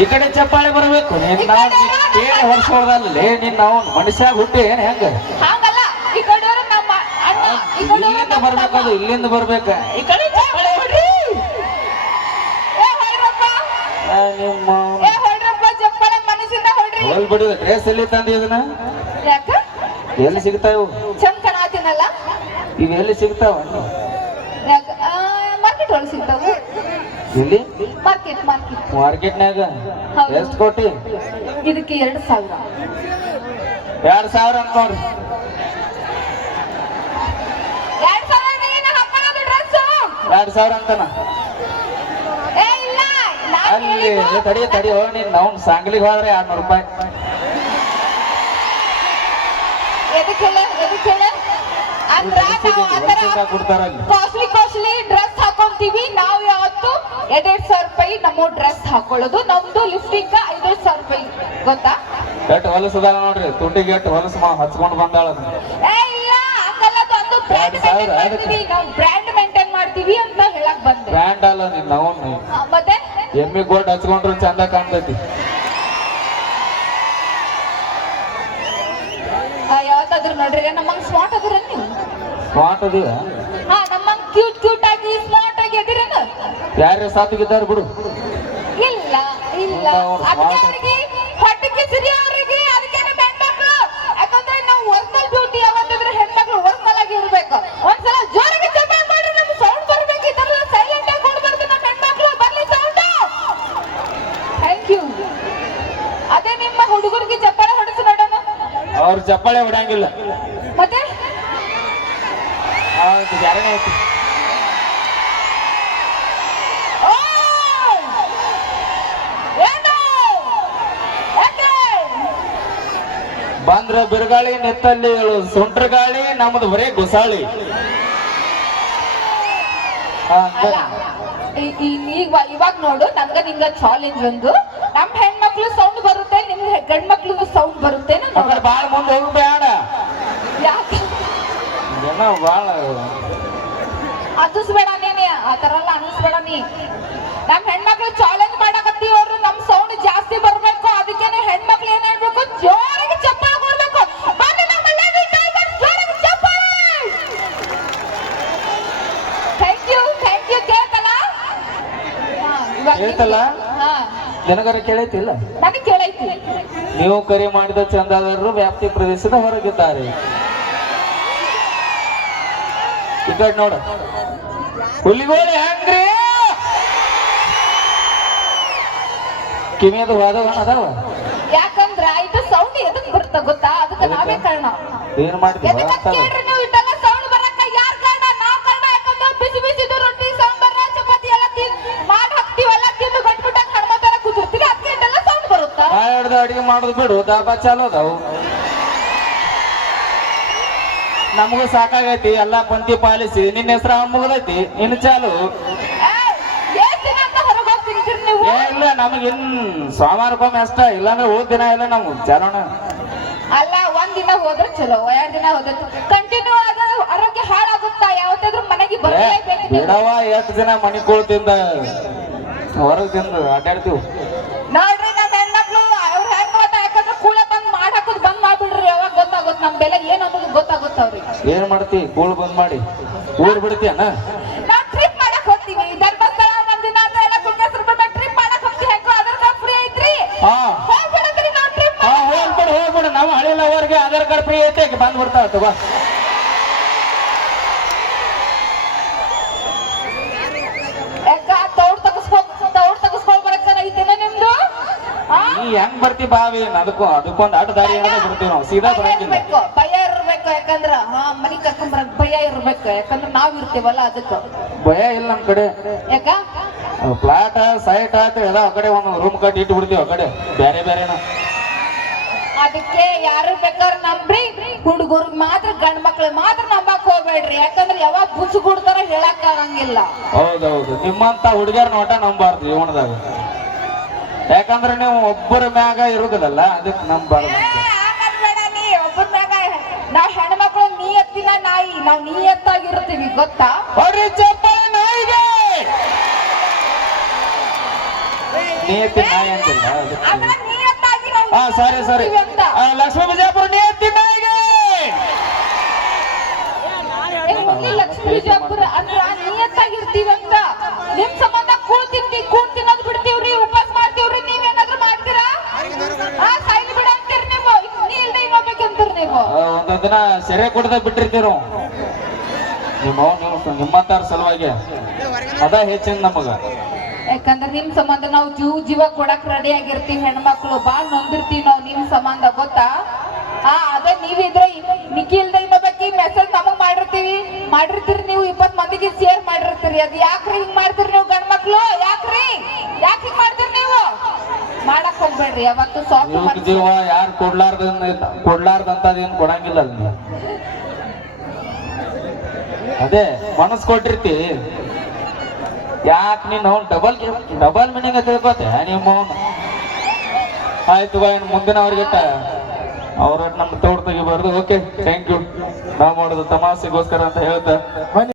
ಈ ಕಡೆ ಚಪ್ಪಾಳೆ ಬರಬೇಕು ನಿನ್ನ ಹೊರಸೋದಲ್ಲೇ ನಿನ್ನ ಅವನ್ ಮನುಷ್ಯಾಗ ಹುಟ್ಟಿ ಏನ್ ಹೆಂಗ ಹಾಗಲ್ಲ ಈ ಕಡೆಯವರು ನಮ್ಮ ಅಣ್ಣ ಈ ಕಡೆಯವರು ಇಲ್ಲಿಂದ ಬರ್ಬೇಕದು ಇಲ್ಲಿಂದ ಬರ್ಬೇಕ ಈ ಕಡೆ ಚಪ್ಪಾಳೆ ಹೊಡ್ರಿ ನಿಮ್ಮ ಚಪ್ಪಾಳೆ ಮನಸ್ಸಿಂದ ಹೊಡ್ರಿ ಹೋಲ್ ಬಿಡು ಡ್ರೆಸ್ ಎಲ್ಲಿ ತಂದಿ ಇದನ್ನ ಯಾಕ ಎಲ್ಲಿ ಸಿಗ್ತಾವ ಚಂದ ಕಾಣತೀನಲ್ಲ ಇವ್ ಎಲ್ಲಿ ಸಿಗ್ತಾವ ಮಾರ್ಕೆಟ್ ಒಳಗೆ ಸಿಗ್ತಾವು ಇಲ್ಲಿ ಮಾರ್ಕೆಟ್ ಮಾರ್ಕೆಟ್ ಮಾರ್ಕೆಟ್ನಾಗ ಎಷ್ಟು ಕೊಟ್ಟಿ ಇದಕ್ಕೆ 2000 2000 ಅಂತ ನೋಡ್ರಿ 2000 ಅಂತನ ಅಲ್ಲಿ ತಡಿ ನೀನ್ ನಾವು ಸಾಂಗ್ಲಿಗೆ ಹೋದ್ರೆ 200 ರೂಪಾಯಿ ಕಾಸ್ಟ್ಲಿ ಡ್ರೆಸ್ ಹಾಕೊಂತೀವಿ ನಾವು ಯಾವತ್ತು 2,000 ರೂಪಾಯಿ ನಮ್ಮ ಡ್ರೆಸ್ ಹಾಕೊಳ್ಳೋದು ನಮ್ದು ಲಿಫ್ಟಿಂಗ್ 5,000 ರೂಪಾಯಿ ಗೊತ್ತಾ ಎಷ್ಟು ಹೊಲಸದಾಳ ನೋಡ್ರಿ ತುಟಿಗೆ ಎಷ್ಟು ಹೊಲಸು ಹಚ್ಕೊಂಡು ಬಂದಾಳ ಇಲ್ಲ ಹಂಗಲ್ಲ ಅದು ಬ್ರ್ಯಾಂಡ್ ಮೇಂಟೈನ್ ಮಾಡ್ತೀವಿ ಅಂತ ಹೇಳಕ್ ಬಂದೆ ಬ್ರ್ಯಾಂಡ್ ಅಲ್ಲ ನೀನ್ ನಾವು ಮತ್ತೆ ಎಮ್ಮಿ ಗೋಲ್ಡ್ ಹಚ್ಕೊಂಡ್ರು ಚಂದ ಕಾಣ್ತೈತಿ ಯಾವತ್ತಾದ್ರೂ ನೋಡ್ರಿ ನಮ್ಮಂಗ್ ಸ್ಮಾರ್ಟ್ ಅದಿರ ನೀವು ಸ್ಮಾರ್ಟ್ ಅದೀವ ಹಾ ನಮ್ಮಂಗ್ ಕ್ಯೂಟ್ ಆಗಿ ಸ್ಮಾರ್ಟ್ ಆಗಿ ಅದಿರನ ಯಾರೇ ಸಾತಿಗಿದ್ದಾರೆ ಬಿಡು ಇಲ್ಲ ಇಲ್ಲ ಅದಕ್ಕೆ ಅವರಿಗೆ ಹೊಟ್ಟೆಗೆ ಸರಿ ಅವರಿಗೆ ಅದಕ್ಕೆ ಹೆಣ್ಮಕ್ಳು ಯಾಕಂದ್ರೆ ನಾವು ಒರಿಜಿನಲ್ ಬ್ಯೂಟಿ ಯಾವತ್ತಾದ್ರೂ ಹೆಣ್ಮಕ್ಳು ಒರಿಜಿನಲ್ ಆಗಿ ಇರ್ಬೇಕು ಒಂದ್ಸಲ ಜೋರಾಗಿ ಚಪ್ಪಾಳೆ ಮಾಡಿ ನಮ್ಗೆ ಸೌಂಡ್ ಬರ್ಬೇಕು ಈ ತರ ಸೈಲೆಂಟ್ ಆಗಿ ಕೊಡ್ಬಾರ್ದು ನಮ್ಮ ಹೆಣ್ಮಕ್ಳು ಬರ್ಲಿ ಸೌಂಡ್ ಥ್ಯಾಂಕ್ ಯು ಅದೇ ನಿಮ್ಮ ಹುಡುಗರಿಗೆ ಚಪ್ಪಾಳೆ ಹೊಡೆಸಿ ನೋಡೋಣ ಅವ್ರ ಚಪ್ಪಾಳೆ ಹೊಡಂಗಿಲ್ಲ ಮತ್ತೆ ಯಾರನೇ ಬಂದ್ರ ಬಿರುಗಾಳಿ ನೆತ್ತಲ್ಲಿ ಸುಂಟ್ರ ಗಾಳಿ ನಮ್ದು ಬರೇ ಗುಸಾಳಿ ಇವಾಗ ನೋಡು ನನ್ಗ ನಿಂಗ ಚಾಲೆಂಜ್ ಒಂದು ನಮ್ ಹೆಣ್ಮಕ್ಳು ಸೌಂಡ್ ಬರುತ್ತೆ ನಿಮ್ ಗಂಡ್ಮಕ್ಳು ಸೌಂಡ್ ಬರುತ್ತೆ ಬಾಳ ಮುಂದೆ ಹೋಗ್ಬೇಡ ಯಾಕೆ ಜನ ಬಾಳ ಅನ್ನಿಸ್ಬೇಡ ನೀನೆ ಆ ತರ ಎಲ್ಲ ಅನ್ನಿಸ್ಬೇಡ ನೀ ನಮ್ ಹೆಣ್ಮಕ್ಳು ಚಾಲೆಂಜ್ ಮಾಡಕತ್ತೀವಿ ಅವ್ರು ನಮ್ ಸೌಂಡ್ ಜಾಸ್ತಿ ಬರ್ಬೇಕು ಅದಕ್ಕೆ ಹೆಣ್ಮಕ್ಳು ಏನ್ ಹೇಳ್ಬೇಕು ಜೋರಾಗಿ ಚಪ್ಪಾಳೆ ಕೊಡ್ಬೇಕು ಬನ್ನಿ ನಮ್ಮ ಜೋರಾಗಿ ಚಪ್ಪಾಳೆ ಥ್ಯಾಂಕ್ ಯು ಕೇಳ್ತಲ್ಲ ಹಾ ಜನಗರ ಕೇಳೈತಿಲ್ಲ ನನಗೆ ಕೇಳೈತಿ ನೀವು ಕರೆ ಮಾಡಿದ ಚಂದಾದಾರರು ವ್ಯಾಪ್ತಿ ಪ್ರದೇಶದ ಹೊರಗಿದ್ದಾರೆ ಈ ಕಡೆ ನೋಡ ಹುಲಿಗೋಳಿ ಹಂಗ್ರಿ ಕಿವಿಯದು ವಾದವ ಅದಾವ ಯಾಕಂದ್ರ ಇದು ಸೌಂಡ್ ಎದಕ್ ಬರುತ್ತ ಗೊತ್ತಾ ಅದಕ್ಕೆ ನಾವೇ ಕಾರಣ ಏನ್ ಮಾಡ್ತೀವಿ ನೀವು ಇಟ್ಟೆಲ್ಲ ಸೌಂಡ್ ಬರಕ ಯಾರ್ ಕಾರಣ ನಾವ್ ಕಾರಣ ಯಾಕಂದ್ರೆ ಬಿಸಿ ಬಿಸಿದು ರೊಟ್ಟಿ ಸಾಂಬಾರ ಚಪಾತಿ ಎಲ್ಲ ಮಾಡಿ ಹಾಕ್ತಿವಲ್ಲ ತಿಂದು ಗಟ್ಬಿಟ್ಟಾಗ ಹಣ್ಮತರ ಕೂತಿರ್ತೀರಿ ಅದಕ್ಕೆ ಇಟ್ಟೆಲ್ಲ ಸೌಂಡ್ ಬರುತ್ತಾ ಅಡಿಗೆ ಮಾಡೋದು ಬಿಡು ದಾಬಾ ಚಾಲು ಅದಾವು ನಮಗೂ ಸಾಕಾಗೈತಿ ಎಲ್ಲಾ ಪಂಕ್ತಿ ಪಾಲಿಸಿ ನಿನ್ನ ಹೆಸರು ಮುಗದೈತಿ ಇನ್ನು ಚಾಲು ಇಲ್ಲ ನಮಗಿನ್ ಸೋಮವಾರಕ್ಕೊಮ್ಮೆ ಅಷ್ಟ ಇಲ್ಲಾಂದ್ರೆ ಹೋದ್ ದಿನ ಇಲ್ಲ ನಮ್ಗೆ ಚಾಲೋಣ ಅಲ್ಲ ಒಂದ್ ದಿನ ಹೋದ್ರೆ ಚಲೋ 2 ದಿನ ಹೋದ್ರೆ ಕಂಟಿನ್ಯೂ ಆದ ಆರೋಗ್ಯ ಹಾಳಾಗುತ್ತಾ ಯಾವತ್ತಾದ್ರೂ ಮನೆಗೆ ಬರಲೇಬೇಕು ಬಿಡವ 8 ದಿನ ಮನಿ ಕೊಳ್ತಿಂದ ಹೊರಗ್ ತಿಂದು ಅಡ್ಡಾಡ್ತೀವಿ ನೋಡ್ರಿ ನಮ್ಮ ಹೆಣ್ಮಕ್ಳು ಅವ್ರ ಹೆಂಗ್ ಗೊತ್ತಾ ಯಾಕಂದ್ರೆ ಕೂಳೆ ಬಂದ್ ಹಾಕೋದು ಬಂದ್ ಮಾಡ್ಬಿಡ್ರಿ ಯಾವಾಗ ಗೊತ್ತಾಗುತ್ತೆ ನಮ್ ಬೆಲೆ ಏನ್ ಅನ್ನೋದು ಗೊತ್ತಾಗುತ್ತೆ ಅವ್ರಿಗೆ ಏನ್ ಮಾಡ್ತಿ ಕೂಳ್ ಬಂದ್ ಮಾಡಿ ಊರ್ ಬಿಡ್ತೀಯನ ನಾವ್ ಟ್ರಿಪ್ ಮಾಡಕ್ ಹೋಗ್ತೀವಿ ಧರ್ಮಸ್ಥಳ ಮಂಜುನಾಥ ಎಲ್ಲ ಕುಕ್ಕೇಶ್ವರ ಟ್ರಿಪ್ ಮಾಡಕ್ ಹೋಗ್ತೀವಿ ಹೆಂಗೋ ಆಧಾರ್ ಕಾರ್ಡ್ ಫ್ರೀ ಐತ್ರಿ ಹೋಗ್ಬಿಡತ್ರಿ ನಾವ್ ಟ್ರಿಪ್ ಹೋಗ್ಬಿಡು ನಾವು ಹಳಿಲ್ಲ ಅವ್ರಿಗೆ ಆಧಾರ್ ಕಾರ್ಡ್ ಫ್ರೀ ಐತೆ ಬಂದ್ ಬಿಡ್ತಾವ ತಗೋ ಯಾಕ ತೌಡ್ ತಗಸ್ಕೊಂಡ್ ಬರಕ್ ಐತೇನ ನಿಮ್ದು ನೀ ಹೆಂಗ್ ಬರ್ತಿ ಬಾವಿ ಅದಕ್ಕೊಂದ್ ಅಡ್ಡ ದಾರಿ ಬರ್ತೀವಿ ನಾವು ಸೀದಾ ಬರಂಗಿಲ್ಲ ಭಯ ಇರ್ಬೇಕು ಯಾಕಂದ್ರ ಮನಿ ಕರ್ಕೊಂಡ್ ಬರಕ್ ಭಯ ಇರ್ಬೇಕು ಯಾಕಂದ್ರ ನಾವ್ ಇರ್ತೀವಲ್ಲ ಅದಕ್ಕ ಭಯ ಇಲ್ಲ ನಮ್ ಕಡೆ ಯಾಕ ಫ್ಲಾಟ್ ಸೈಟ್ ಆತ ಎಲ್ಲ ಆ ಕಡೆ ಒಂದು ರೂಮ್ ಕಟ್ಟಿ ಇಟ್ಟು ಬಿಡ್ತೀವಿ ಆ ಕಡೆ ಬೇರೆ ಬೇರೆನ ಅದಕ್ಕೆ ಯಾರು ಬೇಕಾದ್ರೆ ನಂಬ್ರಿ ಹುಡುಗರ್ಗ್ ಮಾತ್ರ ಗಂಡ್ ಮಕ್ಳಿಗೆ ಮಾತ್ರ ನಂಬಕ್ ಹೋಗ್ಬೇಡ್ರಿ ಯಾಕಂದ್ರೆ ಯಾವಾಗ ಬುಚ್ಚು ಗುಡ್ತಾರ ಹೇಳಕ್ ಆಗಂಗಿಲ್ಲ ಹೌದೌದು ನಿಮ್ಮಂತ ಹುಡುಗಿಯರ್ ನೋಟ ನಂಬಾರ್ದು ಜೀವನದಾಗ ಯಾಕಂದ್ರೆ ನೀವು ಒಬ್ಬರ ಮ್ಯಾಗ ಇರುದಿಲ್ಲ ಅದಕ್ಕೆ ನಂಬಾರ್ದು ನೀ ಒಬ್ಬರ ಮ್ಯಾಗ ನಾವ್ ಹೆಣ್ಮಕ್ಳು ನೀಯತ್ತಿನ ನಾಯಿ ನಾವ್ ನೀಯತ್ತಾಗಿರ್ತೀವಿ ಗೊತ್ತಾ ನಾಯಿಗೆ ನಿಯತ್ತಿ ನಾಯಿ ಅಂತಿಲ್ಲ ಅದಕ್ಕೆ. ಅದ್ರ ನಿಯತ್ತಾಗಿ ನಾವು ಹಾ ಸರಿ ಸರಿ ಇರ್ತೀವಿ ಅಂತ. ಲಕ್ಷ್ಮೀ ಬಿಜಾಪುರ ನಿಯತ್ತಿ ನಾಯಿಗೆ ಇಲ್ಲಿ ಲಕ್ಷ್ಮೀ ವಿಜಯಪುರ ಅಂದ್ರ ನಿಯತ್ತಾಗಿರ್ತೀವಿ ಅಂತ. ನಿಮ್ ಸಂಬಂಧ ಕೂಳ್ ತಿನ್ನೋದ್ ಬಿಡ್ತೀವ್ರಿ, ಉಪವಾಸ ಮಾಡ್ತೀವ್ರಿ. ನೀವೇನಾದ್ರೂ ಮಾಡ್ತೀರಾ? ಸಾಯಿಲ್ ಬಿಡ ಅಂತೀರಿ ನೀವು, ನೀ ಇಲ್ದೆ ಇನ್ಬೇಕಂತೀರಿ ನೀವು. ಒಂದೊಂದ್ ದಿನ ಸೆರೆ ಕುಡ್ದ ಬಿಟ್ಟಿರ್ತೀರು ನಿಮ್ಮಂತಾರ ಸಲುವಾಗಿ ಅದ ಹೆಚ್ಚಿನ ನಮಗ. ಯಾಕಂದ್ರೆ ನಿಮ್ ಸಂಬಂಧ ನಾವು ಜೀವ ಕೊಡಕ್ ರೆಡಿ ಆಗಿರ್ತೀವಿ. ಹೆಣ್ಮಕ್ಳು ಬಾಳ್ ನೊಂದಿರ್ತೀವಿ ನಾವು ನಿಮ್ ಸಂಬಂಧ, ಗೊತ್ತಾ? ಅದೇ ನೀವಿದ್ರೆ ನಿಖಿಲ್ದ ಇನ್ನೊಬ್ಬಕಿ ಮೆಸೇಜ್ ನಮಗ್ ಮಾಡಿರ್ತೀರಿ ನೀವು 20 ಮಂದಿಗೆ ಶೇರ್ ಮಾಡಿರ್ತೀರಿ. ಅದ್ ಯಾಕ್ರಿ ಹಿಂಗ್ ಮಾಡ್ತೀರಿ ನೀವು ಗಂಡ್ ಮಕ್ಳು? ಯಾಕ್ರಿ ಯಾಕೆ ಹಿಂಗ್ ಮಾಡ್ತೀರಿ ನೀವು? ಮಾಡಕ್ ಹೋಗ್ಬೇಡ್ರಿ ಅವತ್ತು. ಸಾಫ್ಟ್ ಜೀವ ಯಾರು ಕೊಡ್ಲಾರ್ದಂತದೇನ್ ಕೊಡಂಗಿಲ್ಲ ಅಲ್ಲಿ. ಅದೇ ಮನಸ್ ಕೊಟ್ಟಿರ್ತಿ, ಯಾಕೆ ನೀನು ಡಬಲ್ ಮೀನಿಂಗ್ ತಿಳ್ಕೊತೆ ನಿಮ್ಮ. ಆಯ್ತು ಬಾಯ್, ಮುಂದಿನವ್ರಿಗಿಟ್ಟ ಅವ್ರ ನಮ್ಮ ತೋಟ ತೆಗಿಬಾರ್ದು. Okay, thank you. ನಾವು ಮಾಡೋದು ತಮಾಷೆಗೋಸ್ಕರ ಅಂತ ಹೇಳ್ತಾ